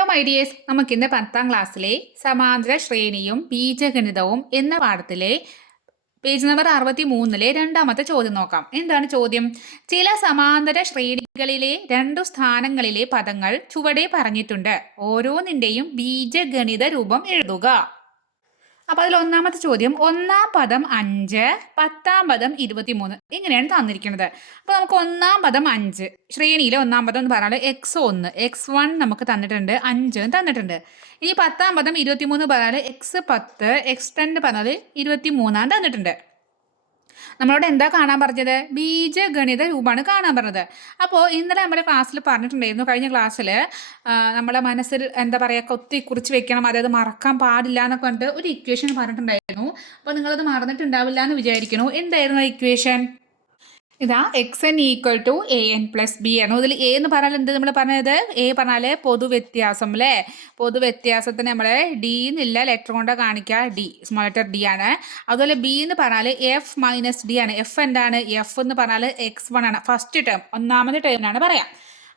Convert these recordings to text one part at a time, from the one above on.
Hello my dears നമുക്കിന്ന് പത്താം ക്ലാസ്സിലെ സമാന്തര ശ്രേണിയും ബീജഗണിതവും എന്ന പാഠത്തിലെ പേജ് നമ്പർ അറുപത്തി മൂന്നിലെ രണ്ടാമത്തെ ചോദ്യം നോക്കാം. എന്താണ് ചോദ്യം? ചില സമാന്തര ശ്രേണികളിലെ രണ്ടു സ്ഥാനങ്ങളിലെ പദങ്ങൾ ചുവടെ പറഞ്ഞിട്ടുണ്ട്. ഓരോന്നിന്റെയും ബീജഗണിത രൂപം എഴുതുക. അപ്പോൾ അതിൽ ഒന്നാമത്തെ ചോദ്യം ഒന്നാം പദം അഞ്ച് പത്താം പദം ഇരുപത്തിമൂന്ന്. ഇങ്ങനെയാണ് തന്നിരിക്കുന്നത്. അപ്പോൾ നമുക്ക് ഒന്നാം പദം അഞ്ച് ശ്രേണിയിലെ ഒന്നാം പദം എന്ന് പറഞ്ഞാൽ എക്സ് ഒന്ന് എക്സ് വൺ നമുക്ക് തന്നിട്ടുണ്ട് അഞ്ച് തന്നിട്ടുണ്ട്. ഇനി പത്താം പദം ഇരുപത്തിമൂന്ന് പറഞ്ഞാൽ എക്സ് പത്ത് എക്സ് ടെൻ പറഞ്ഞാൽ ഇരുപത്തി മൂന്നാം തന്നിട്ടുണ്ട്. നമ്മളോട് എന്താ കാണാൻ പറഞ്ഞത്? ബീജഗണിത രൂപമാണ് കാണാൻ പറഞ്ഞത്. അപ്പോൾ ഇന്നലെ നമ്മുടെ ക്ലാസ്സിൽ പറഞ്ഞിട്ടുണ്ടായിരുന്നു. കഴിഞ്ഞ ക്ലാസ്സിൽ നമ്മളെ മനസ്സിൽ എന്താ പറയുക കൊത്തി കുറിച്ച് വെക്കണം അതായത് മറക്കാൻ പാടില്ല എന്നൊക്കെ പറഞ്ഞിട്ട് ഒരു ഇക്വേഷൻ പറഞ്ഞിട്ടുണ്ടായിരുന്നു. അപ്പോൾ നിങ്ങളത് മറന്നിട്ടുണ്ടാവില്ല എന്ന് വിചാരിക്കുന്നു. എന്തായിരുന്നു ആ ഇക്വേഷൻ ഇതാ x n equal to a n plus b ആണ്. ഇതിൽ എ എന്ന് പറഞ്ഞാൽ എന്ത് നമ്മൾ പറഞ്ഞത്? എ പറഞ്ഞാൽ പൊതുവ്യത്യാസം അല്ലേ പൊതുവ്യത്യാസത്തിന് നമ്മൾ ഡി എന്നില്ല ലെറ്റർ കൊണ്ട് കാണിക്കുക ഡി സ്മോൾ ലെറ്റർ ഡി ആണ്. അതുപോലെ ബി എന്ന് പറഞ്ഞാൽ എഫ് മൈനസ് ഡി ആണ്. എഫ് എന്താണ്? എഫ് എന്ന് പറഞ്ഞാൽ എക്സ് വൺ ആണ്. ഫസ്റ്റ് ടേം ഒന്നാമത്തെ ടേമിനാണ് പറയാം.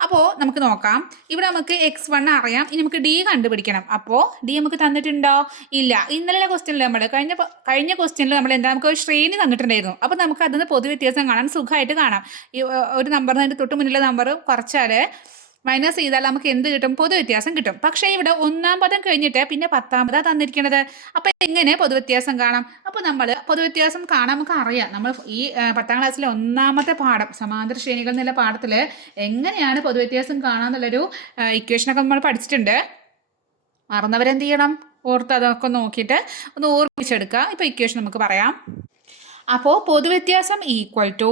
അപ്പോൾ നമുക്ക് നോക്കാം. ഇവിടെ നമുക്ക് എക്സ് വൺ അറിയാം. ഇനി നമുക്ക് ഡി കണ്ടുപിടിക്കണം. അപ്പോൾ ഡി നമുക്ക് തന്നിട്ടുണ്ടോ? ഇല്ല. ഇന്നലെ ക്വസ്റ്റ്യനിൽ നമ്മൾ കഴിഞ്ഞ കഴിഞ്ഞ ക്വസ്റ്റ്യനിൽ നമ്മൾ എന്താ നമുക്ക് ഒരു ശ്രേണി തന്നിട്ടുണ്ടായിരുന്നു. അപ്പോൾ നമുക്ക് അതിന് പൊതുവ്യത്യാസം കാണാൻ സുഖമായിട്ട് കാണാം. ഒരു നമ്പറിന് അതിന്റെ തൊട്ട് മുന്നിലെ നമ്പർ കുറച്ചാൽ മൈനസ് ചെയ്താൽ നമുക്ക് എന്ത് കിട്ടും? പൊതുവ്യത്യാസം കിട്ടും. പക്ഷേ ഇവിടെ ഒന്നാം പദം കഴിഞ്ഞിട്ട് പിന്നെ പത്താം പദം തന്നിരിക്കുന്നത് അപ്പം എങ്ങനെ പൊതുവ്യത്യാസം കാണാം? അപ്പോൾ നമ്മൾ പൊതുവ്യത്യാസം കാണാൻ നമുക്ക് അറിയാം. നമ്മൾ ഈ പത്താം ക്ലാസ്സിലെ ഒന്നാമത്തെ പാഠം സമാന്തര ശ്രേണികൾ എന്നുള്ള പാഠത്തിൽ എങ്ങനെയാണ് പൊതുവ്യത്യാസം കാണാമെന്നുള്ളൊരു ഇക്വേഷനൊക്കെ നമ്മൾ പഠിച്ചിട്ടുണ്ട്. മറന്നവരെന്ത് ചെയ്യണം? ഓർത്ത് അതൊക്കെ നോക്കിയിട്ട് ഒന്ന് ഓർമ്മിച്ചെടുക്കുക. ഇപ്പൊ ഇക്വേഷൻ നമുക്ക് പറയാം. അപ്പോൾ പൊതുവ്യത്യാസം ഈക്വൽ ടു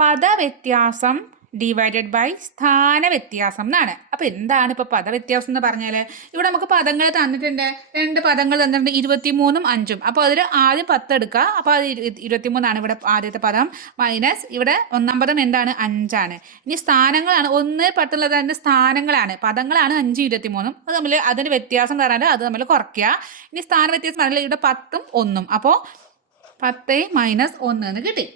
പദവ്യത്യാസം ഡിവൈഡഡ് ബൈ സ്ഥാന വ്യത്യാസം എന്നാണ്. അപ്പോൾ എന്താണ് ഇപ്പോൾ പദവ്യത്യാസം എന്ന് പറഞ്ഞാൽ ഇവിടെ നമുക്ക് പദങ്ങൾ തന്നിട്ടുണ്ട്. രണ്ട് പദങ്ങൾ തന്നിട്ടുണ്ട്. ഇരുപത്തിമൂന്നും അഞ്ചും. അപ്പോൾ അതിൽ ആദ്യം പത്ത് എടുക്കുക. അപ്പോൾ അത് ഇരുപത്തിമൂന്നാണ് ഇവിടെ ആദ്യത്തെ പദം. മൈനസ് ഇവിടെ ഒന്നാം പദം എന്താണ്? അഞ്ചാണ്. ഇനി സ്ഥാനങ്ങളാണ്. ഒന്ന് പത്തുള്ളത് അതിന്റെ സ്ഥാനങ്ങളാണ്. പദങ്ങളാണ് അഞ്ച് ഇരുപത്തിമൂന്നും. അത് നമ്മൾ അതിന്റെ വ്യത്യാസം പറഞ്ഞാൽ അത് നമ്മൾ കുറയ്ക്കുക. ഇനി സ്ഥാന വ്യത്യാസം പറഞ്ഞാൽ ഇവിടെ പത്തും ഒന്നും. അപ്പോൾ പത്ത് മൈനസ് ഒന്ന് എന്ന് കിട്ടി.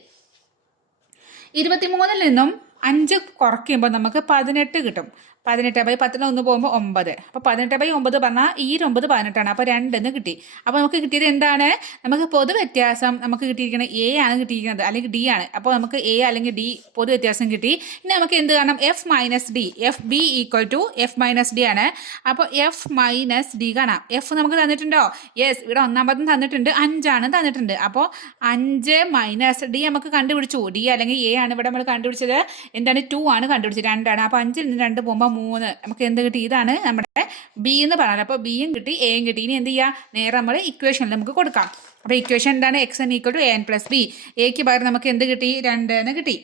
ഇരുപത്തിമൂന്നിൽ നിന്നും അഞ്ച് കുറയ്ക്കുമ്പോൾ നമുക്ക് പതിനെട്ട് കിട്ടും. പതിനെട്ട് ബൈ പത്തിന് ഒന്ന് പോകുമ്പോൾ ഒമ്പത്. അപ്പോൾ പതിനെട്ട് ബൈ ഒമ്പത് പറഞ്ഞാൽ ഈ ഒമ്പത് പതിനെട്ടാണ്. അപ്പോൾ രണ്ടെന്ന് കിട്ടി. അപ്പോൾ നമുക്ക് കിട്ടിയത് എന്താണ്? നമുക്ക് പൊതു വ്യത്യാസം നമുക്ക് കിട്ടിയിരിക്കുന്നത് എ ആണ് കിട്ടിയിരിക്കുന്നത്. അല്ലെങ്കിൽ ഡി ആണ്. അപ്പോൾ നമുക്ക് എ അല്ലെങ്കിൽ ഡി പൊതു വ്യത്യാസം കിട്ടി. ഇനി നമുക്ക് എന്ത് കാണാം f minus d f b equal to f minus d ആണ്. അപ്പോൾ എഫ് മൈനസ് ഡി കാണാം. എഫ് നമുക്ക് തന്നിട്ടുണ്ടോ? യെസ് ഇവിടെ ഒന്നാമതും തന്നിട്ടുണ്ട്. അഞ്ചാണ് തന്നിട്ടുണ്ട്. അപ്പോൾ അഞ്ച് മൈനസ് ഡി നമുക്ക് കണ്ടുപിടിച്ചു. ഡി അല്ലെങ്കിൽ എ ആണ് ഇവിടെ നമ്മൾ കണ്ടുപിടിച്ചത്. എന്താണ്? ടു ആണ് കണ്ടുപിടിച്ചത്. രണ്ടാണ്. അപ്പോൾ അഞ്ചിൽ നിന്ന് രണ്ട് പോകുമ്പോൾ മൂന്ന്. നമുക്ക് എന്ത് കിട്ടി? ഇതാണ് നമ്മുടെ ബി എന്ന് പറഞ്ഞാൽ അപ്പോൾ ബിയും കിട്ടി എയും കിട്ടി. ഇനി എന്ത് ചെയ്യുക നേരെ നമ്മൾ ഇക്വേഷനിൽ നമുക്ക് കൊടുക്കാം. അപ്പോൾ ഇക്വേഷൻ എന്താണ്? X n equal to n plus b എക്ക് പകരം നമുക്ക് എന്ത് കിട്ടി? രണ്ട് എന്ന് കിട്ടി.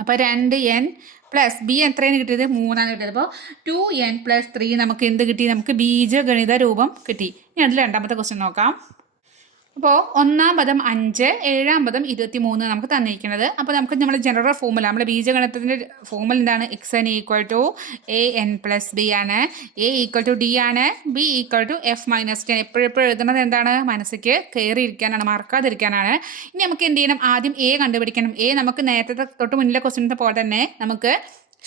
അപ്പോൾ രണ്ട് എൻ പ്ലസ് ബി എത്രയാണ് കിട്ടിയത്? മൂന്നാണ് കിട്ടിയത്. അപ്പോൾ ടു എൻ പ്ലസ് ത്രീ നമുക്ക് എന്ത് കിട്ടി? നമുക്ക് ബീജഗണിത രൂപം കിട്ടി. ഇനി അതിൽ രണ്ടാമത്തെ ക്വസ്റ്റ്യൻ നോക്കാം. അപ്പോൾ ഒന്നാം പദം അഞ്ച് ഏഴാം പദം ഇരുപത്തി മൂന്ന് നമുക്ക് തന്നിരിക്കുന്നത്. അപ്പോൾ നമുക്ക് നമ്മൾ ജനറൽ ഫോമുല നമ്മുടെ ബീജഗണിതത്തിന്റെ ഫോമുല എന്താണ്? X n equal to a n plus b ആണ്. എ ഈക്വൽ ടു ഡി ആണ്. B equal to f minus ten എപ്പോഴെപ്പോഴും എഴുതുന്നത് എന്താണ്? മനസ്സിക്ക് കയറിയിരിക്കാനാണ് മറക്കാതിരിക്കാനാണ്. ഇനി നമുക്ക് എന്ത് ചെയ്യണം? ആദ്യം എ കണ്ടുപിടിക്കണം. എ നമുക്ക് നേരത്തെ തൊട്ട് മുന്നിലെ ക്വസ്റ്റിനത്തെ പോലെ തന്നെ നമുക്ക്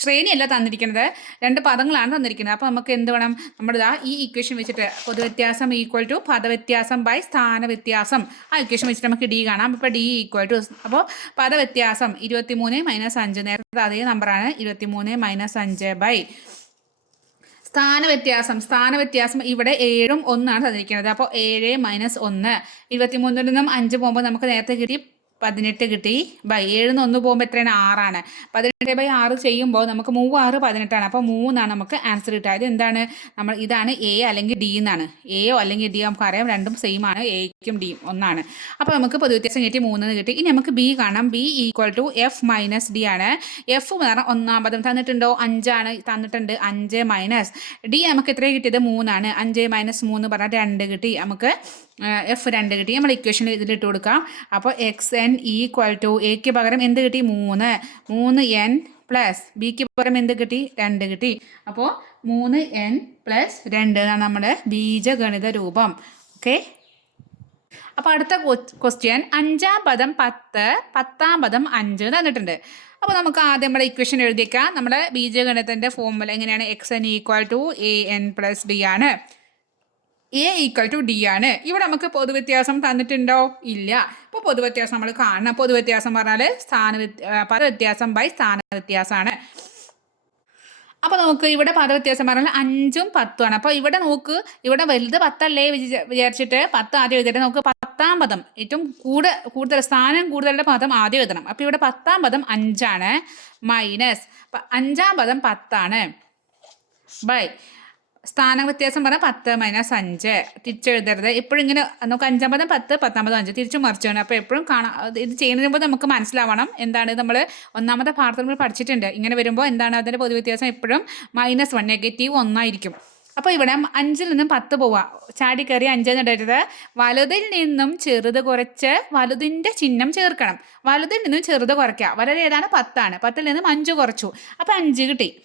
ശ്രേണിയല്ല തന്നിരിക്കുന്നത്. രണ്ട് പദങ്ങളാണ് തന്നിരിക്കുന്നത്. അപ്പോൾ നമുക്ക് എന്ത് വേണം? നമ്മുടെ ഇതാ ഈ ഇക്വേഷൻ വെച്ചിട്ട് പൊതുവ്യത്യാസം ഈക്വൽ ടു പദവ്യത്യാസം ബൈ സ്ഥാന വ്യത്യാസം ആ ഇക്വേഷൻ വെച്ചിട്ട് നമുക്ക് ഡി കാണാം. ഇപ്പോൾ ഡി ഈക്വൽ ടു അപ്പോൾ പദവ്യത്യാസം ഇരുപത്തി മൂന്ന് മൈനസ് അഞ്ച്. നേരത്തെ അതേ നമ്പറാണ് ഇരുപത്തി മൂന്ന് മൈനസ് അഞ്ച് ബൈ സ്ഥാന വ്യത്യാസം സ്ഥാന വ്യത്യാസം ഇവിടെ ഏഴും ഒന്നാണ് തന്നിരിക്കുന്നത്. അപ്പോൾ ഏഴ് മൈനസ് ഒന്ന്. ഇരുപത്തിമൂന്നിൽ നിന്നും അഞ്ച് പോകുമ്പോൾ നമുക്ക് നേരത്തെ കിട്ടി പതിനെട്ട് കിട്ടി. ബൈ ഏഴിന്ന് ഒന്ന് പോകുമ്പോൾ എത്രയാണ്? ആറാണ്. പതിനെട്ട് ബൈ ആറ് ചെയ്യുമ്പോൾ നമുക്ക് മൂവ് ആറ് പതിനെട്ടാണ്. അപ്പോൾ മൂന്നാണ് നമുക്ക് ആൻസർ കിട്ടുക. അത് എന്താണ്? നമ്മൾ ഇതാണ് എ അല്ലെങ്കിൽ ഡി എന്നാണ് എയോ അല്ലെങ്കിൽ ഡി നമുക്ക് അറിയാം. രണ്ടും സെയിം ആണ്. എക്കും ഡിയും ഒന്നാണ്. അപ്പോൾ നമുക്ക് പൊതുവ്യത്യാസം കിട്ടി. മൂന്നെന്ന് കിട്ടി. ഇനി നമുക്ക് ബി കാണാം. B equal to f minus d ആണ്. എഫ് എന്ന് പറഞ്ഞാൽ ഒന്നാം പദം തന്നിട്ടുണ്ടോ? അഞ്ചാണ്. തന്നിട്ടുണ്ട്. അഞ്ച് മൈനസ് ഡി നമുക്ക് എത്ര കിട്ടിയത്? മൂന്നാണ്. അഞ്ച് മൈനസ് മൂന്ന് പറഞ്ഞാൽ രണ്ട് കിട്ടി. നമുക്ക് എഫ് രണ്ട് കിട്ടി. നമ്മൾ ഇക്വേഷൻ ഇതിലിട്ട് കൊടുക്കാം. അപ്പോൾ എക്സ് എൻ ഈക്വൽ ടു എക്ക് പകരം എന്ത് കിട്ടി? മൂന്ന്. മൂന്ന് എൻ പ്ലസ് ബിക്ക് പകരം എന്ത് കിട്ടി? രണ്ട് കിട്ടി. അപ്പോൾ മൂന്ന് എൻ പ്ലസ് രണ്ട് എന്നാണ് നമ്മുടെ ബീജഗണിത രൂപം. ഓക്കെ അപ്പോൾ അടുത്ത ക്വസ്റ്റ്യൻ അഞ്ചാം പദം പത്ത് പത്താം പദം അഞ്ച് തന്നിട്ടുണ്ട്. അപ്പോൾ നമുക്ക് ആദ്യം നമ്മുടെ ഇക്വേഷൻ എഴുതിയേക്കാം. നമ്മുടെ ബീജഗണിതത്തിന്റെ ഫോർമുല എങ്ങനെയാണ്? X n equal to a n plus b ആണ്. എ ഈക്വൽ ടു ഡി ആണ്. ഇവിടെ നമുക്ക് പൊതുവ്യത്യാസം തന്നിട്ടുണ്ടോ? ഇല്ല. അപ്പോൾ പൊതുവ്യത്യാസം നമ്മൾ കാണണം. പൊതുവ്യത്യാസം പറഞ്ഞാൽ സ്ഥാന പദവ്യത്യാസം ബൈ സ്ഥാന വ്യത്യാസമാണ് അപ്പോൾ നമുക്ക് ഇവിടെ പദവ്യത്യാസം പറഞ്ഞാൽ അഞ്ചും പത്തുമാണ് അപ്പോൾ ഇവിടെ നോക്ക് ഇവിടെ വലുത് പത്തല്ലേ വിചാ- വിചാരിച്ചിട്ട് പത്ത് ആദ്യം എഴുതിയിട്ട് നമുക്ക് പത്താം പദം ഏറ്റവും കൂടെ കൂടുതൽ സ്ഥാനം കൂടുതലുള്ള പദം ആദ്യം എഴുതണം. അപ്പോൾ ഇവിടെ പത്താം പദം അഞ്ചാണ്. മൈനസ് അഞ്ചാം പദം പത്താണ്. ബൈ സ്ഥാന വ്യത്യാസം പറഞ്ഞാൽ പത്ത് മൈനസ് അഞ്ച് തിരിച്ചെഴുതരുത്. എപ്പോഴും ഇങ്ങനെ നമുക്ക് അഞ്ചാം പദം പത്ത് പത്താം പദം അഞ്ച് തിരിച്ചു മറിച്ചു വേണം. അപ്പോൾ എപ്പോഴും കാണാം ഇത് ചെയ്യുന്നതിന് മുമ്പ് നമുക്ക് മനസ്സിലാവണം എന്താണ് നമ്മൾ ഒന്നാമത്തെ പാഠത്തിൽ നമ്മൾ പഠിച്ചിട്ടുണ്ട്. ഇങ്ങനെ വരുമ്പോൾ എന്താണ് അതിന്റെ പൊതു വ്യത്യാസം എപ്പോഴും മൈനസ് വൺ നെഗറ്റീവ് ഒന്നായിരിക്കും. അപ്പോൾ ഇവിടെ അഞ്ചിൽ നിന്നും പത്ത് പോവാം ചാടി കയറി അഞ്ചെന്ന് ഇടരുത്. വലുതിൽ നിന്നും ചെറുത് കുറച്ച് വലുതിന്റെ ചിഹ്നം ചേർക്കണം. വലുതിൽ നിന്നും ചെറുത് കുറയ്ക്കുക. വലുത് ഏതാണ്? പത്താണ്. പത്തിൽ നിന്നും അഞ്ച് കുറച്ചു. അപ്പോൾ അഞ്ച് കിട്ടി.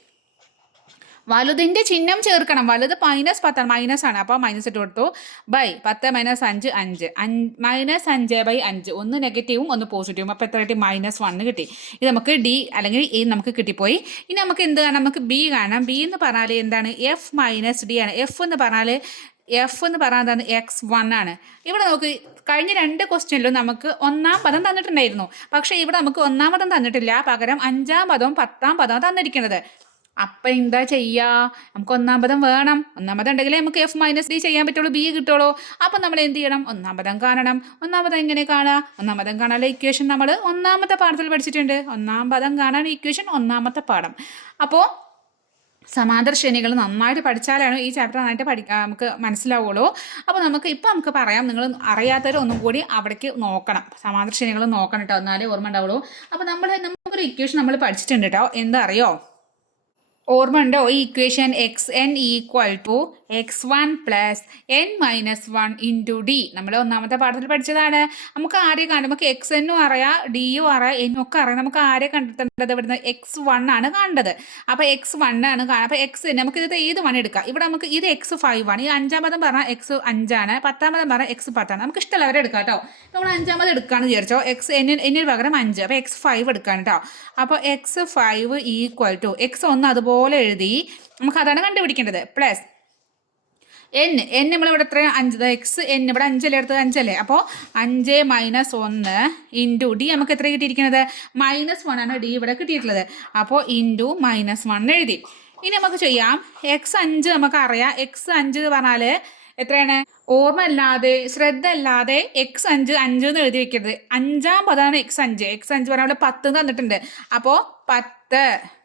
വലുതിന്റെ ചിഹ്നം ചേർക്കണം. വലുത് മൈനസ് പത്ത് മൈനസ് ആണ്. അപ്പോൾ മൈനസ് ഇട്ട് കൊടുത്തു. ബൈ പത്ത് മൈനസ് അഞ്ച് അഞ്ച്. മൈനസ് അഞ്ച് ബൈ അഞ്ച്. ഒന്ന് നെഗറ്റീവും ഒന്ന് പോസിറ്റീവും അപ്പോൾ എത്ര കിട്ടി? മൈനസ് വണ്ണ് കിട്ടി. ഇത് നമുക്ക് ഡി അല്ലെങ്കിൽ എ നമുക്ക് കിട്ടിപ്പോയി. ഇനി നമുക്ക് എന്ത് കാണാം? നമുക്ക് ബി കാണാം. ബി എന്ന് പറഞ്ഞാൽ എന്താണ്? എഫ് മൈനസ് ഡി ആണ്. എഫ് എന്ന് പറഞ്ഞാൽ എഫ് എന്ന് പറഞ്ഞാൽ എന്താണ്? എക്സ് വൺ ആണ്. ഇവിടെ നമുക്ക് കഴിഞ്ഞ രണ്ട് ക്വസ്റ്റ്യനിലും നമുക്ക് ഒന്നാം പദം തന്നിട്ടുണ്ടായിരുന്നു. പക്ഷേ ഇവിടെ നമുക്ക് ഒന്നാം പദം തന്നിട്ടില്ല. പകരം അഞ്ചാം പദവും പത്താം പദവും തന്നിരിക്കുന്നത്. അപ്പം എന്താ ചെയ്യുക നമുക്ക് ഒന്നാം പദം വേണം. ഒന്നാമതം ഉണ്ടെങ്കിലേ നമുക്ക് എഫ് മൈനസ് ഡി ചെയ്യാൻ പറ്റുള്ളൂ ബി കിട്ടുള്ളൂ. അപ്പം നമ്മൾ എന്ത് ചെയ്യണം? ഒന്നാമതം കാണണം. ഒന്നാമതം എങ്ങനെ കാണുക ഒന്നാമതം കാണാനുള്ള ഇക്വേഷൻ നമ്മൾ ഒന്നാമത്തെ പാഠത്തിൽ പഠിച്ചിട്ടുണ്ട്. ഒന്നാം പദം കാണാൻ ഇക്വേഷൻ ഒന്നാമത്തെ പാഠം. അപ്പോൾ സമാന്തര ശ്രേണികൾ നന്നായിട്ട് പഠിച്ചാലാണ് ഈ ചാപ്റ്റർ നന്നായിട്ട് പഠിക്കാൻ നമുക്ക് മനസ്സിലാവുള്ളൂ. അപ്പോൾ നമുക്ക് ഇപ്പോൾ നമുക്ക് പറയാം. നിങ്ങൾ അറിയാത്തവർ ഒന്നും കൂടി അവിടേക്ക് നോക്കണം. സമാന്തര ശ്രേണികൾ നോക്കണം കേട്ടോ എന്നാലേ ഓർമ്മ ഉണ്ടാവുള്ളൂ. അപ്പോൾ നമ്മൾ നമുക്കൊരു ഇക്വേഷൻ നമ്മൾ പഠിച്ചിട്ടുണ്ട് കേട്ടോ എന്താ അറിയോ? ഓർമ്മ ഉണ്ടോ ഈ equation x n equal to x one plus n minus one into d നമ്മൾ ഒന്നാമത്തെ പാഠത്തിൽ പഠിച്ചതാണ്. നമുക്ക് ആരെ കാണും? നമുക്ക് എക്സ് എന്നും അറിയാം ഡിയും അറിയാം എന്നും ഒക്കെ അറിയാം. നമുക്ക് ആരെ കണ്ടെത്തേണ്ടത് ഇവിടുന്ന് എക്സ് വൺ ആണ് കാണേണ്ടത് അപ്പോൾ എക്സ് വൺ ആണ് കാണുക അപ്പോൾ എക്സ് നമുക്ക് ഇത് ഏത് വൺ എടുക്കാം? ഇവിടെ നമുക്ക് ഇത് എക്സ് ഫൈവ് ആണ്. ഈ അഞ്ചാമതും പറഞ്ഞാൽ എക്സ് അഞ്ചാണ് പത്താമതും പറഞ്ഞാൽ എക്സ് പത്താണ് നമുക്ക് ഇഷ്ടമുള്ളവരെ എടുക്കാം കേട്ടോ. നമ്മൾ അഞ്ചാമത് എടുക്കാമെന്ന് വിചാരിച്ചോ. എക്സ് എന്നിന് എന്നിന് പകരം അഞ്ച്. അപ്പോൾ എക്സ് ഫൈവ് എടുക്കാണ് കേട്ടോ. അപ്പോൾ x five equal to x ഒന്ന് അതുപോലെ എഴുതി നമുക്ക് അതാണ് കണ്ടുപിടിക്കേണ്ടത്. പ്ലസ് എൻ എൻ നമ്മളിവിടെ എത്ര അഞ്ച്. എക്സ് എൻ ഇവിടെ അഞ്ചല്ലേ? എടുത്തത് അഞ്ചല്ലേ? അപ്പോൾ അഞ്ച് മൈനസ് ഒന്ന് ഇന്റു ഡി നമുക്ക് എത്ര കിട്ടിയിരിക്കുന്നത്? മൈനസ് വൺ ആണ് ഡി ഇവിടെ കിട്ടിയിട്ടുള്ളത്. അപ്പോൾ ഇന്റു മൈനസ് വൺ എഴുതി. ഇനി നമുക്ക് ചെയ്യാം. എക്സ് അഞ്ച് നമുക്കറിയാം എക്സ് അഞ്ച് എന്ന് പറഞ്ഞാൽ എത്രയാണ്? ഓർമ്മ അല്ലാതെ ശ്രദ്ധ അല്ലാതെ എക്സ് അഞ്ച് അഞ്ച് എന്ന് എഴുതി വെക്കരുത്. അഞ്ചാം പദമാണ് എക്സ് അഞ്ച്. എക്സ് അഞ്ച് പറഞ്ഞാൽ പത്ത് തന്നിട്ടുണ്ട്. അപ്പോൾ പത്ത്.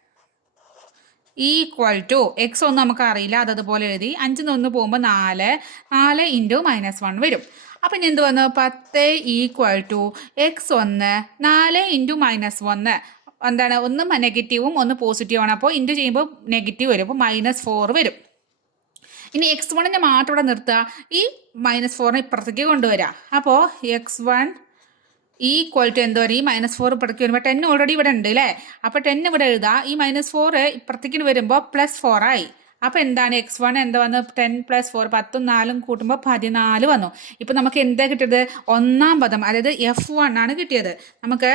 ഈക്വൽ ടു എക്സ് ഒന്നും നമുക്ക് അറിയില്ല അതതുപോലെ എഴുതി. അഞ്ചിൽ നിന്ന് പോകുമ്പോൾ നാല്. നാല് ഇന്റു മൈനസ് വൺ വരും. അപ്പം ഇനി എന്ത് വന്നു? പത്ത് ഈക്വൽ ടു എക്സ് ഒന്ന്. നാല് ഇന്റു മൈനസ് ഒന്ന് എന്താണ്? ഒന്ന് നെഗറ്റീവും ഒന്ന് പോസിറ്റീവാണ് അപ്പോൾ ഇന്റു ചെയ്യുമ്പോൾ നെഗറ്റീവ് വരും. അപ്പോൾ മൈനസ് ഫോർ വരും. ഇനി എക്സ് വണ്ണിനെ മാത്രം ഇവിടെ നിർത്തുക. ഈ മൈനസ് ഫോറിനെ ഇപ്പുറത്തേക്ക് കൊണ്ടുവരിക അപ്പോൾ എക്സ് വൺ ഈക്വൽ ടു എന്ത് പറയുക ഈ മൈനസ് ഫോർ ഇപ്പുറത്തേക്ക് വരുമ്പോൾ ടെൻ ഓൾറെഡി ഇവിടെ ഉണ്ട് അല്ലേ അപ്പോൾ ടെൻ ഇവിടെ എഴുതാം. ഈ മൈനസ് ഫോർ ഇപ്പുറത്തേക്ക് വരുമ്പോൾ പ്ലസ് ഫോർ ആയി. അപ്പോൾ എന്താണ്? എക്സ് വൺ എന്താ വന്ന്? ടെൻ പ്ലസ് ഫോർ പത്തും നാലും കൂട്ടുമ്പോൾ പതിനാല് വന്നു. ഇപ്പോൾ നമുക്ക് എന്താ കിട്ടിയത്? ഒന്നാം പദം അതായത് എഫ് വൺ ആണ് കിട്ടിയത്. നമുക്ക്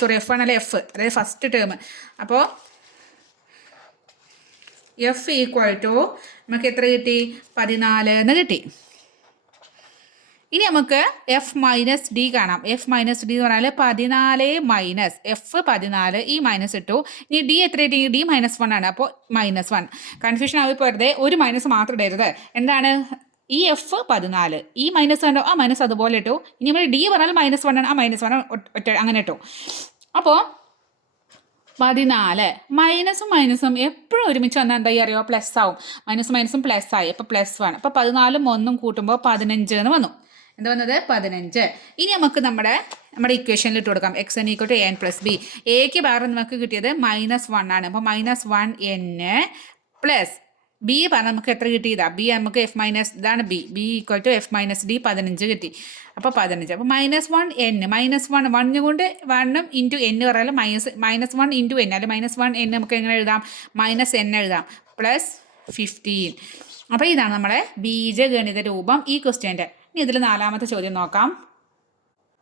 സോറി എഫ് വൺ അല്ല എഫ് അതായത് ഫസ്റ്റ് ടേം അപ്പോൾ എഫ് ഈക്വൽ ടു നമുക്ക് എത്ര കിട്ടി? പതിനാല് എന്ന് കിട്ടി. ഇനി നമുക്ക് എഫ് മൈനസ് ഡി കാണാം. എഫ് മൈനസ് ഡി എന്ന് പറഞ്ഞാൽ പതിനാല് മൈനസ് എഫ് പതിനാല് ഈ മൈനസ് ഇട്ടു. ഇനി ഡി എത്ര ഇട്ടെങ്കിൽ ഡി മൈനസ് വൺ ആണ്. അപ്പോൾ മൈനസ് വൺ കൺഫ്യൂഷൻ ആയി പോരുത് ഒരു മൈനസ് മാത്രം ഇടരുത്. എന്താണ്? ഈ എഫ് പതിനാല്. ഈ മൈനസ് കണ്ടോ? ആ മൈനസ് അതുപോലെ ഇട്ടു. ഇനി നമ്മൾ ഡി പറഞ്ഞാൽ മൈനസ് വൺ ആണ്. ആ മൈനസ് വൺ ഒറ്റ അങ്ങനെ ഇട്ടു. അപ്പോൾ പതിനാല്. മൈനസും മൈനസും എപ്പോഴും ഒരുമിച്ച് വന്നാൽ എന്താ അറിയോ? പ്ലസ് ആവും. മൈനസ് മൈനസും പ്ലസ് ആയി. അപ്പോൾ പ്ലസ് വൺ അപ്പോൾ പതിനാലും ഒന്നും കൂട്ടുമ്പോൾ പതിനഞ്ച് എന്ന് വന്നു. എന്താ വന്നത്? പതിനഞ്ച്. ഇനി നമുക്ക് നമ്മുടെ നമ്മുടെ ഇക്വേഷനിൽ ഇട്ട് കൊടുക്കാം. X n equal to n plus b എക്ക് പകരം നമുക്ക് കിട്ടിയത് മൈനസ് വൺ ആണ്. അപ്പോൾ minus one n plus b പറഞ്ഞാൽ നമുക്ക് എത്ര കിട്ടിയതാ? ബി നമുക്ക് എഫ് മൈനസ് ഇതാണ് b b equal to f minus d പതിനഞ്ച് കിട്ടി. അപ്പോൾ പതിനഞ്ച്. അപ്പോൾ minus one n minus one one കൊണ്ട് വണ്ണും into n പറയാൽ minus minus one into n അല്ലെങ്കിൽ മൈനസ് വൺ എൻ നമുക്ക് എങ്ങനെ എഴുതാം? മൈനസ് എൻ എഴുതാം. പ്ലസ് ഫിഫ്റ്റീൻ അപ്പോൾ ഇതാണ് നമ്മുടെ ബീജഗണിത രൂപം ഈ ക്വസ്റ്റ്യന്റെ ഇനി ഇതിൽ നാലാമത്തെ ചോദ്യം നോക്കാം.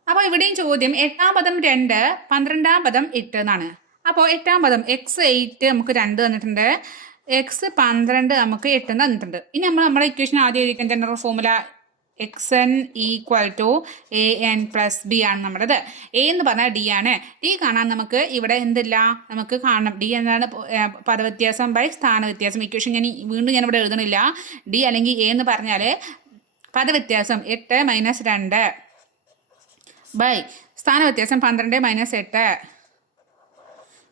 അപ്പോൾ ഇവിടെയും ചോദ്യം എട്ടാം പദം രണ്ട് പന്ത്രണ്ടാം പദം എട്ട് എന്നാണ്. അപ്പോൾ എട്ടാം പദം എക്സ് എയ്റ്റ് നമുക്ക് രണ്ട് തന്നിട്ടുണ്ട്. എക്സ് പന്ത്രണ്ട് നമുക്ക് എട്ട് തന്നിട്ടുണ്ട്. ഇനി നമ്മൾ നമ്മുടെ ഇക്വേഷൻ ആദ്യം ഇരിക്കുന്ന general formula x n equal to a n plus b ആണ് നമ്മുടേത്. എ എന്ന് പറഞ്ഞാൽ ഡി ആണ്. ഡി കാണാൻ നമുക്ക് ഇവിടെ എന്തില്ല? നമുക്ക് കാണണം. ഡി എന്നാണ് പദവ്യത്യാസം ബൈ സ്ഥാന വ്യത്യാസം ഇക്വേഷൻ ഞാൻ വീണ്ടും ഞാൻ ഇവിടെ എഴുതണില്ല. ഡി അല്ലെങ്കിൽ എ എന്ന് പറഞ്ഞാൽ പദവ്യത്യാസം എട്ട് മൈനസ് രണ്ട്. ബൈ. സ്ഥാന വ്യത്യാസം പന്ത്രണ്ട് മൈനസ് എട്ട്.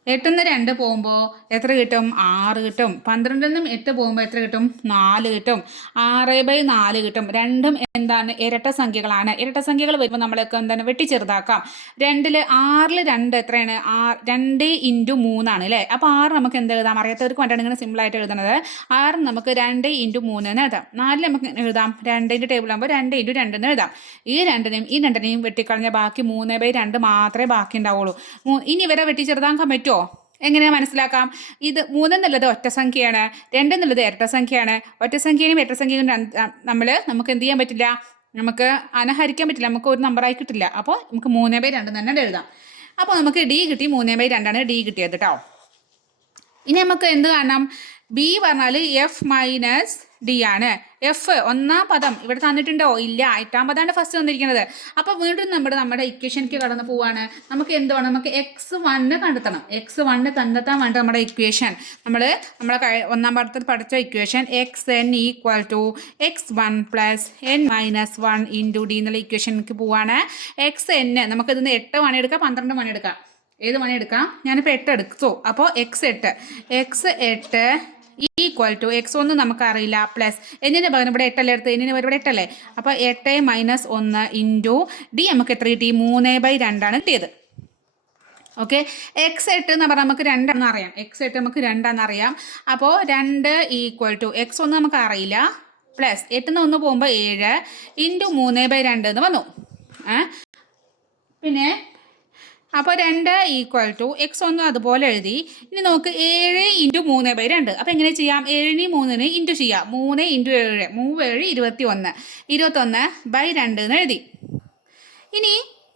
എട്ടിൽ നിന്ന് രണ്ട് പോകുമ്പോൾ എത്ര കിട്ടും? ആറ് കിട്ടും. പന്ത്രണ്ടിൽ നിന്നും എട്ട് പോകുമ്പോൾ എത്ര കിട്ടും? നാല് കിട്ടും. ആറ് ബൈ നാല് കിട്ടും. രണ്ടും എന്താണ്? ഇരട്ട സംഖ്യകളാണ്. ഇരട്ട സംഖ്യകൾ വരുമ്പോൾ നമ്മളൊക്കെ എന്താണ്? വെട്ടി ചെറുതാക്കാം രണ്ടിൽ ആറിൽ രണ്ട് എത്രയാണ്? ആ രണ്ട് ഇന്റു മൂന്നാണ് അല്ലേ? അപ്പോൾ ആറ് നമുക്ക് എന്ത് എഴുതാം? അറിയാത്തവർക്ക് വേണ്ടിയാണ് ഇങ്ങനെ സിമ്പിളായിട്ട് എഴുതുന്നത്. ആറ് നമുക്ക് രണ്ട് ഇന്റു മൂന്ന് എന്ന് എഴുതാം. നാലിൽ നമുക്ക് എഴുതാം? രണ്ടിന്റെ ടേബിൾ ആകുമ്പോൾ രണ്ട് ഇന്റു രണ്ട് എന്ന് എഴുതാം. ഈ രണ്ടിനെയും ഈ രണ്ടിനെയും വെട്ടിക്കളഞ്ഞ ബാക്കി മൂന്ന് ബൈ രണ്ട് മാത്രമേ ബാക്കി ഉണ്ടാവുള്ളൂ ഇനി ഇവരെ വെട്ടി ചെറുതാക്കാൻ പറ്റുമോ എങ്ങനെയാ മനസ്സിലാക്കാം? ഇത് മൂന്നെന്നുള്ളത് ഒറ്റ സംഖ്യയാണ് രണ്ടെന്നുള്ളത് ഇരട്ട സംഖ്യയാണ്. ഒറ്റ സംഖ്യയും ഇരട്ട സംഖ്യയും നമ്മൾ നമുക്ക് എന്ത് ചെയ്യാൻ പറ്റില്ല? നമുക്ക് അനഹരിക്കാൻ പറ്റില്ല നമുക്ക് ഒരു നമ്പറായി കിട്ടില്ല. അപ്പോൾ നമുക്ക് മൂന്ന് ബൈ രണ്ട് തന്നെ എഴുതാം. അപ്പോൾ നമുക്ക് ഡി കിട്ടി മൂന്ന് ബൈ രണ്ടാണ് ഡി കിട്ടിയത് കേട്ടോ ഇനി നമുക്ക് എന്ത് കാണാം? ബി പറഞ്ഞാൽ എഫ് മൈനസ് ഡി ആണ്. എഫ് ഒന്നാം പദം ഇവിടെ തന്നിട്ടുണ്ടോ? ഇല്ല. എട്ടാം പദമാണ് ഫസ്റ്റ് തന്നിരിക്കുന്നത്. അപ്പോൾ വീണ്ടും നമ്മുടെ നമ്മുടെ ഇക്വേഷനിലേക്ക് കടന്നു പോവാണ്. നമുക്ക് എന്ത് വേണം? നമുക്ക് എക്സ് വണ്ണ് കണ്ടെത്തണം. എക്സ് വണ്ണ് കണ്ടെത്താൻ വേണ്ടി നമ്മുടെ ഇക്വേഷൻ നമ്മൾ നമ്മളെ ഒന്നാം പദത്തിൽ പഠിച്ച equation x n equal to x one plus n minus one into d എന്നുള്ള ഇക്വേഷനിലേക്ക് പോവാണ്. എക്സ് എൻ നമുക്ക് ഇതിന് എട്ട് മണി എടുക്കാം പന്ത്രണ്ട് മണി എടുക്കാം ഏത് മണി എടുക്കാം ഞാനിപ്പോൾ എട്ട് എടുത്തു. അപ്പോൾ എക്സ് എട്ട്. എക്സ് എട്ട് ഈക്വൽ ടു എക്സ് ഒന്ന് നമുക്കറിയില്ല പ്ലസ് എന്നിന് പകരം ഇവിടെ എട്ടല്ലേ എടുത്ത് എന്നിന് പകരം ഇവിടെ എട്ടല്ലേ? അപ്പോൾ എട്ട് മൈനസ് ഒന്ന് ഇന്റു ഡി നമുക്ക് എത്ര കിട്ടി? മൂന്ന് ബൈ രണ്ടാണ് കിട്ടിയത്. ഓക്കെ എക്സ് എട്ട് എന്ന് പറഞ്ഞാൽ നമുക്ക് രണ്ടാണെന്ന് അറിയാം. എക്സ് എട്ട് നമുക്ക് രണ്ടാണെന്ന് അറിയാം. അപ്പോൾ രണ്ട് ഈക്വൽ ടു എക്സ് ഒന്ന് നമുക്ക് അറിയില്ല. പ്ലസ് എട്ടിന്ന് ഒന്ന് പോകുമ്പോൾ ഏഴ് ഇന്റു മൂന്ന് ബൈ രണ്ട് എന്ന് വന്നു. പിന്നെ അപ്പോൾ രണ്ട് ഈക്വൽ ടു എക്സ് ഒന്ന് അതുപോലെ എഴുതി. ഇനി നമുക്ക് ഏഴ് ഇന്റു മൂന്ന് ബൈ രണ്ട്. അപ്പോൾ എങ്ങനെ ചെയ്യാം? ഏഴിന് മൂന്നിന് ഇന്റു ചെയ്യാം. മൂന്ന് ഇന്റു ഏഴ്. മൂവേഴ് ഇരുപത്തി ഒന്ന് ഇരുപത്തൊന്ന് ബൈ രണ്ട് എന്ന് എഴുതി. ഇനി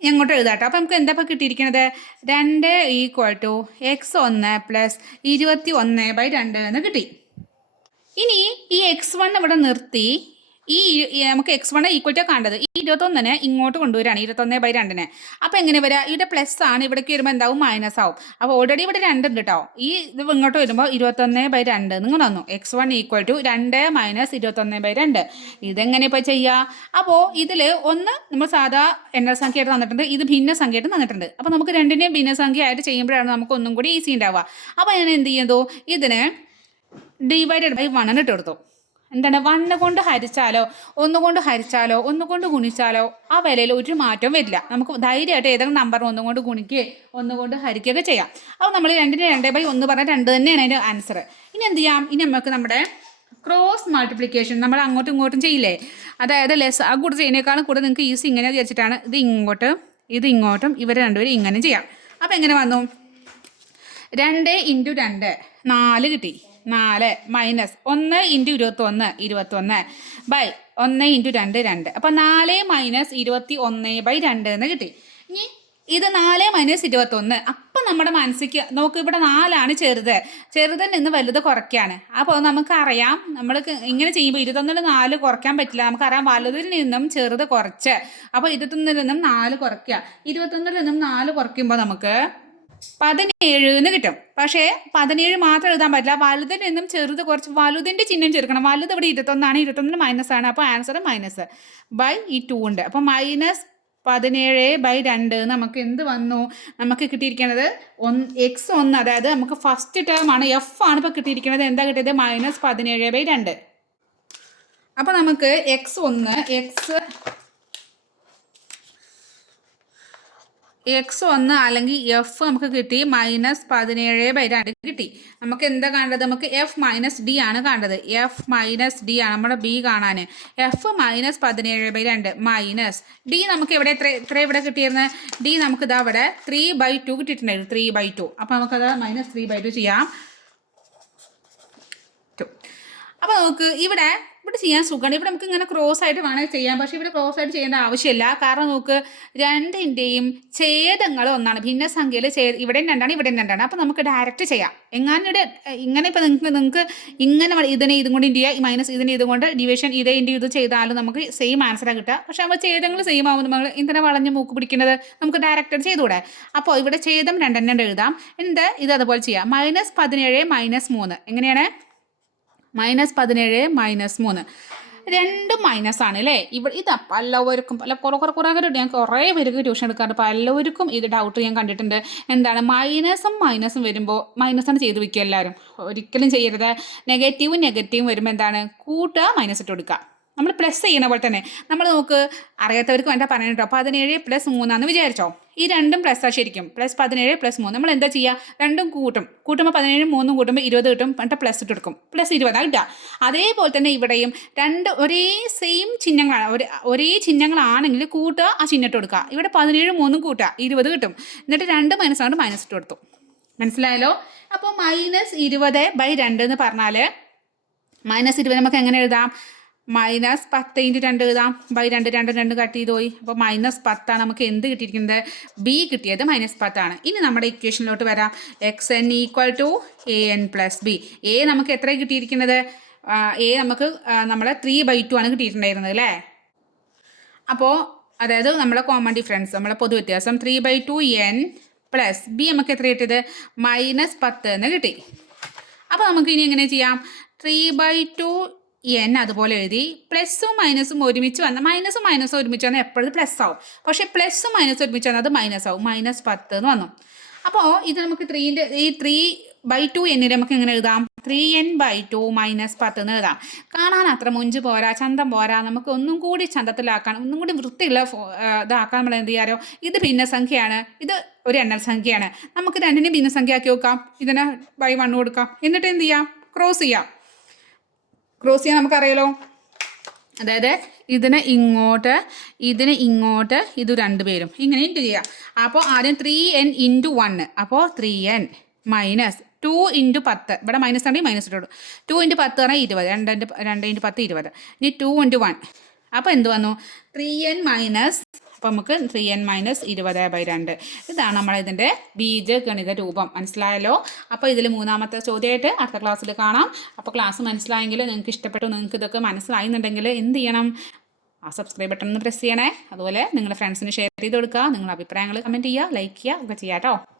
എങ്ങോട്ട് എഴുതാട്ടോ. അപ്പോൾ നമുക്ക് എന്താ ഇപ്പോൾ കിട്ടിയിരിക്കുന്നത് രണ്ട് ഈക്വൽ ടു എക്സ് ഒന്ന് പ്ലസ് ഇരുപത്തി ഒന്ന് ബൈ രണ്ട് എന്ന് കിട്ടി. ഇനി ഈ എക്സ് വൺ ഇവിടെ നിർത്തി. ഈ നമുക്ക് എക്സ് വൺ ഈക്വൽ ടു കണ്ടത് ഈ ഇരുപത്തൊന്നിന് ഇങ്ങോട്ട് കൊണ്ടുവരികയാണ്. ഇരുപത്തൊന്ന് ബൈ രണ്ടിന്. അപ്പോൾ എങ്ങനെ വരിക ഇവിടെ പ്ലസ് ആണ്. ഇവിടേക്ക് വരുമ്പോൾ എന്താവും? മൈനസ് ആവും. അപ്പോൾ ഓൾറെഡി ഇവിടെ രണ്ട് ഉണ്ട് കേട്ടോ ഈ ഇത് ഇങ്ങോട്ട് വരുമ്പോൾ ഇരുപത്തൊന്ന് ബൈ രണ്ട്. നിങ്ങൾ തന്നു എക്സ് വൺ ഈക്വൽ ടു രണ്ട് മൈനസ് ഇരുപത്തൊന്ന് ബൈ രണ്ട്. ഇതെങ്ങനെ ഇപ്പോൾ ചെയ്യുക അപ്പോൾ ഇതിൽ ഒന്ന് നമ്മൾ സാധാ എണ്ണ സംഖ്യയായിട്ട് തന്നിട്ടുണ്ട്. ഇത് ഭിന്ന ഭിന്നസംഖ്യയായിട്ട് തന്നിട്ടുണ്ട്. അപ്പോൾ നമുക്ക് രണ്ടിനെയും ഭിന്നസംഖ്യയായിട്ട് ചെയ്യുമ്പോഴാണ് നമുക്ക് ഒന്നും കൂടി ഈസി ഉണ്ടാവുക. അപ്പോൾ ഞാൻ എന്ത് ചെയ്യുന്നു ഇതിന് ഡിവൈഡഡ് ബൈ വണ്ണിന് ഇട്ട് കൊടുത്തു. എന്താണ്? വണ്ണ് കൊണ്ട് ഹരിച്ചാലോ ഒന്നുകൊണ്ട് ഹരിച്ചാലോ ഒന്നുകൊണ്ട് ഗുണിച്ചാലോ ആ വിലയിൽ ഒരു മാറ്റവും വരില്ല. നമുക്ക് ധൈര്യമായിട്ട് ഏതെങ്കിലും നമ്പർ ഒന്നും ഒന്നുകൊണ്ട് ഗുണിക്കുകയോ ഒന്നുകൊണ്ട് ഹരിക്കുകയൊക്കെ ചെയ്യാം. അപ്പോൾ നമ്മൾ രണ്ടിന് രണ്ട് ബൈ ഒന്ന് പറഞ്ഞാൽ രണ്ട് തന്നെയാണ് അതിന്റെ ആൻസർ ഇനി എന്ത് ചെയ്യാം? ഇനി നമുക്ക് നമ്മുടെ ക്രോസ് മൾട്ടിപ്ലിക്കേഷൻ നമ്മൾ അങ്ങോട്ടും ഇങ്ങോട്ടും ചെയ്യില്ലേ? അതായത് ലെസ് ആ കൂടെ ചെയ്യുന്നേക്കാളും കൂടെ നിങ്ങൾക്ക് ഈസി ഇങ്ങനെ വിചാരിച്ചിട്ടാണ്. ഇത് ഇങ്ങോട്ട് ഇത് ഇങ്ങോട്ടും ഇവർ രണ്ടുപേരും ഇങ്ങനെ ചെയ്യാം. അപ്പോൾ എങ്ങനെ വന്നു? രണ്ട് ഇന്റു രണ്ട് നാല് കിട്ടി. നാല് മൈനസ് ഒന്ന് ഇന്റു ഇരുപത്തൊന്ന് ഇരുപത്തൊന്ന് ബൈ ഒന്ന് ഇന്റു രണ്ട് രണ്ട്. അപ്പോൾ നാല് മൈനസ് ഇരുപത്തി ഒന്ന് ബൈ രണ്ട് എന്ന് കിട്ടി. ഇനി ഇത് നാല് മൈനസ് ഇരുപത്തൊന്ന്. അപ്പം നമ്മുടെ മനസ്സിക്ക് നോക്ക് ഇവിടെ നാലാണ് ചെറുത്. ചെറുതിൽ നിന്ന് വലുത് കുറയ്ക്കാണ്. അപ്പോൾ നമുക്കറിയാം. നമ്മൾ ഇങ്ങനെ ചെയ്യുമ്പോൾ ഇരുപത്തൊന്നിൽ നാല് കുറയ്ക്കാൻ പറ്റില്ല. നമുക്കറിയാം വലുതിൽ നിന്നും ചെറുത് കുറച്ച്. അപ്പോൾ ഇരുപത്തൊന്നിൽ നിന്നും നാല് കുറയ്ക്കുക. ഇരുപത്തൊന്നിൽ നിന്നും നാല് കുറയ്ക്കുമ്പോൾ നമുക്ക് പതിനേഴ് എന്ന് കിട്ടും. പക്ഷേ പതിനേഴ് മാത്രം എഴുതാൻ പറ്റില്ല. വലുതിൽ നിന്നും ചെറുത് കുറച്ച് വലുതിന്റെ ചിഹ്നം ചേർക്കണം. വലുത് ഇവിടെ ഇരുപത്തൊന്നാണ്. ഇരുപത്തൊന്നിന് മൈനസ് ആണ്. അപ്പോൾ ആൻസർ മൈനസ് ബൈ ഈ ടു ഉണ്ട്. അപ്പോൾ മൈനസ് പതിനേഴ് ബൈ രണ്ട് നമുക്ക് എന്ത് വന്നു? നമുക്ക് കിട്ടിയിരിക്കുന്നത് ഒന്ന് എക്സ് ഒന്ന്. അതായത് നമുക്ക് ഫസ്റ്റ് ടേം ആണ്. എഫ് ആണ് ഇപ്പോൾ കിട്ടിയിരിക്കുന്നത്. എന്താ കിട്ടിയത്? മൈനസ് പതിനേഴ് ബൈ രണ്ട്. അപ്പോൾ നമുക്ക് എക്സ് ഒന്ന് എക്സ് എക്സ് ഒന്ന് അല്ലെങ്കിൽ എഫ് നമുക്ക് കിട്ടി മൈനസ് പതിനേഴ് ബൈ രണ്ട് കിട്ടി. നമുക്ക് എന്താ കാണേണ്ടത്? നമുക്ക് എഫ് മൈനസ് ഡി ആണ് കാണേണ്ടത്. എഫ് മൈനസ് ഡി ആണ് നമ്മുടെ ബി കാണാൻ എഫ് മൈനസ് പതിനേഴ് ബൈ രണ്ട് മൈനസ് ഡി നമുക്ക് എവിടെ എത്ര എത്ര ഇവിടെ കിട്ടിയിരുന്നത് ഡി നമുക്ക് ഇതാ അവിടെ ത്രീ ബൈ ടു കിട്ടിയിട്ടുണ്ടായിരുന്നു. ത്രീ ബൈ ടു അപ്പോൾ നമുക്കത് മൈനസ് ത്രീ ബൈ ടു ചെയ്യാം. അപ്പോൾ നമുക്ക് ഇവിടെ ഇവിടെ ചെയ്യാൻ സുഖമാണ്. ഇവിടെ നമുക്ക് ഇങ്ങനെ ക്രോസ് ആയിട്ട് വേണമെങ്കിൽ ചെയ്യാം. പക്ഷേ ഇവിടെ ക്രോസ് ആയിട്ട് ചെയ്യേണ്ട ആവശ്യമില്ല. കാരണം നമുക്ക് രണ്ടിന്റെയും ഛേദങ്ങൾ ഒന്നാണ്. ഭിന്ന സംഖ്യയിൽ ഛേ ഇവിടെയും രണ്ടാണ് ഇവിടെയും രണ്ടാണ്. അപ്പോൾ നമുക്ക് ഡയറക്റ്റ് ചെയ്യാം. എങ്ങാനും ഇവിടെ ഇങ്ങനെ ഇപ്പോൾ നിങ്ങൾക്ക് നിങ്ങൾക്ക് ഇങ്ങനെ ഇതിനെ ഇതും കൊണ്ട് ഇന്ത്യ മൈനസ് ഇതിനെ ഇതും കൊണ്ട് ഡിവിഷൻ ഇതേ ഇന്ത്യ ഇത് ചെയ്താലും നമുക്ക് സെയിം ആൻസറാണ് കിട്ടുക. പക്ഷേ നമ്മൾ ഛേദങ്ങൾ സെയിം ആകുമ്പോൾ നമ്മൾ ഇന്ധനം വളഞ്ഞ് മൂക്ക് പിടിക്കുന്നത്? നമുക്ക് ഡയറക്റ്റ് ചെയ്തുകൂടെ? അപ്പോൾ ഇവിടെ ഛേദം രണ്ടെണ്ണം എഴുതാം. എന്ത്? ഇത് അതുപോലെ ചെയ്യാം. മൈനസ് പതിനേഴ് മൈനസ് മൂന്ന്. എങ്ങനെയാണ്? മൈനസ് പതിനേഴ് മൈനസ് മൂന്ന്. രണ്ട് മൈനസ് ആണ് അല്ലേ ഇവിടെ ഇത് പല്ലവർക്കും പല കുറേ കുറേ കുറേ പേരുണ്ട്. ഞാൻ കുറേ പേർക്ക് ട്യൂഷൻ എടുക്കാറുണ്ട്. പല്ലവർക്കും ഇത് ഡൗട്ട് ഞാൻ കണ്ടിട്ടുണ്ട്. എന്താണ്? മൈനസും മൈനസും വരുമ്പോൾ മൈനസാണ് ചെയ്ത് വയ്ക്കുക എല്ലാവരും. ഒരിക്കലും ചെയ്യരുത്. നെഗറ്റീവും നെഗറ്റീവും വരുമ്പോൾ എന്താണ്? കൂട്ടുക മൈനസ് ഇട്ട് കൊടുക്കുക. നമ്മൾ പ്ലസ് ചെയ്യുന്ന പോലെ തന്നെ. നമ്മൾ നമുക്ക് അറിയാത്തവർക്ക് വേണ്ട പറയാൻ കേട്ടോ പതിനേഴ് പ്ലസ് മൂന്നാന്ന് വിചാരിച്ചോ? ഈ രണ്ടും പ്ലസ് ശരിക്കും. പ്ലസ് പതിനേഴ് പ്ലസ് മൂന്ന്. നമ്മൾ എന്താ ചെയ്യുക രണ്ടും കൂട്ടും. കൂട്ടുമ്പോൾ പതിനേഴും മൂന്നും കൂട്ടുമ്പോൾ ഇരുപത് കിട്ടും. എന്നിട്ട് പ്ലസ് ഇട്ട് കൊടുക്കും. പ്ലസ് ഇരുപതാണ് കിട്ടുക. അതേപോലെ തന്നെ ഇവിടെയും രണ്ട് ഒരേ സെയിം ചിഹ്നങ്ങളാണ് ഒരേ ഒരേ ചിഹ്നങ്ങളാണെങ്കിൽ കൂട്ടുക ആ ചിഹ്നം ഇട്ട് കൊടുക്കുക. ഇവിടെ പതിനേഴും മൂന്നും കൂട്ടുക. ഇരുപത് കിട്ടും. എന്നിട്ട് രണ്ട് മൈനസ് കൊണ്ട് മൈനസ് ഇട്ട് കൊടുത്തു. മനസ്സിലായല്ലോ? അപ്പോൾ മൈനസ് ഇരുപത് ബൈ രണ്ട് എന്ന് പറഞ്ഞാൽ മൈനസ് ഇരുപത് നമുക്ക് എങ്ങനെ എഴുതാം? മൈനസ് പത്ത് ഇന്റു രണ്ട് എഴുതാം ബൈ രണ്ട് രണ്ട് രണ്ട് കട്ട് ചെയ്ത് പോയി അപ്പോൾ മൈനസ് പത്താണ് നമുക്ക് എന്ത് കിട്ടിയിരിക്കുന്നത്? ബി കിട്ടിയത് മൈനസ് പത്താണ്. ഇനി നമ്മുടെ ഇക്വേഷനിലോട്ട് വരാം. X n equal to a n plus b. A നമുക്ക് എത്ര കിട്ടിയിരിക്കുന്നത്? എ നമുക്ക് നമ്മൾ ത്രീ ബൈ ടു ആണ് കിട്ടിയിട്ടുണ്ടായിരുന്നത് അല്ലേ? അപ്പോൾ അതായത് നമ്മളെ കോമൺ ഡിഫറൻസ് നമ്മളെ പൊതു വ്യത്യാസം three by two n plus b നമുക്ക് എത്ര കിട്ടിയത്? മൈനസ് പത്ത് എന്ന് കിട്ടി. അപ്പോൾ നമുക്ക് ഇനി എങ്ങനെ ചെയ്യാം? ത്രീ ബൈ ടു എൻ അതുപോലെ എഴുതി പ്ലസ്സും മൈനസും ഒരുമിച്ച് വന്ന മൈനസും മൈനസും ഒരുമിച്ച് വന്നാൽ എപ്പോഴും പ്ലസ് ആവും. പക്ഷേ പ്ലസ്സും മൈനസും ഒരുമിച്ച് വന്നാൽ അത് മൈനസ് ആവും. മൈനസ് പത്ത് എന്ന് വന്നു. അപ്പോൾ ഇത് നമുക്ക് ത്രീന്റെ ഈ ത്രീ ബൈ ടു എന്നിൽ നമുക്ക് എങ്ങനെ എഴുതാം? Three n by two minus പത്ത് എന്ന് എഴുതാം. കാണാൻ അത്ര മുഞ്ച് പോരാ ചന്തം പോരാ. നമുക്ക് ഒന്നും കൂടി ചന്തത്തിലാക്കാൻ ഒന്നും കൂടി വൃത്തിയുള്ള ഇതാക്കാൻ നമ്മൾ എന്ത് ചെയ്യാറോ ഇത് ഭിന്നസംഖ്യയാണ്. ഇത് ഒരു എണ്ണൽ സംഖ്യയാണ്. നമുക്ക് രണ്ടിനെയും ഭിന്നസംഖ്യ ആക്കി നോക്കാം ഇതിനെ ബൈ വൺ കൊടുക്കാം. എന്നിട്ട് എന്ത് ചെയ്യാം? ക്രോസ് ചെയ്യാം. ക്രോസ് ചെയ്യാൻ നമുക്കറിയാലോ? അതായത് ഇതിന് ഇങ്ങോട്ട് ഇതിന് ഇങ്ങോട്ട് ഇത് രണ്ടുപേരും ഇങ്ങനെ ഇന്റു ചെയ്യാം. അപ്പോൾ ആദ്യം ത്രീ എൻ ഇന്റു വണ്ണ് അപ്പോൾ three n minus two into പത്ത്. ഇവിടെ മൈനസ് ആണെങ്കിൽ മൈനസ് ഇട്ടു ടു ഇന്റു പത്ത് പറഞ്ഞാൽ ഇരുപത്. രണ്ട് രണ്ട് ഇന്റു പത്ത് ഇരുപത്. ഇനി ടു ഇന്റു വൺ അപ്പോൾ എന്ത് വന്നു? ത്രീ എൻ മൈനസ് അപ്പോൾ നമുക്ക് ത്രീ എൻ മൈനസ് ഇരുപത് ബൈ രണ്ട്. ഇതാണ് നമ്മളിതിന്റെ ബീജഗണിത രൂപം. മനസ്സിലായല്ലോ? അപ്പോൾ ഇതിൽ മൂന്നാമത്തെ ചോദ്യമായിട്ട് അടുത്ത ക്ലാസ്സിൽ കാണാം. അപ്പോൾ ക്ലാസ് മനസ്സിലായെങ്കിൽ നിങ്ങൾക്ക് ഇഷ്ടപ്പെട്ടു നിങ്ങൾക്ക് ഇതൊക്കെ മനസ്സിലായെന്നുണ്ടെങ്കിൽ എന്ത് ചെയ്യണം? ആ സബ്സ്ക്രൈബ് ബട്ടൺ ഒന്ന് പ്രസ് ചെയ്യണേ. അതുപോലെ നിങ്ങളുടെ ഫ്രണ്ട്സിന് ഷെയർ ചെയ്ത് കൊടുക്കുക. നിങ്ങളുടെ അഭിപ്രായങ്ങൾ കമന്റ് ചെയ്യുക ലൈക്ക് ചെയ്യുക ഒക്കെ ചെയ്യാം കേട്ടോ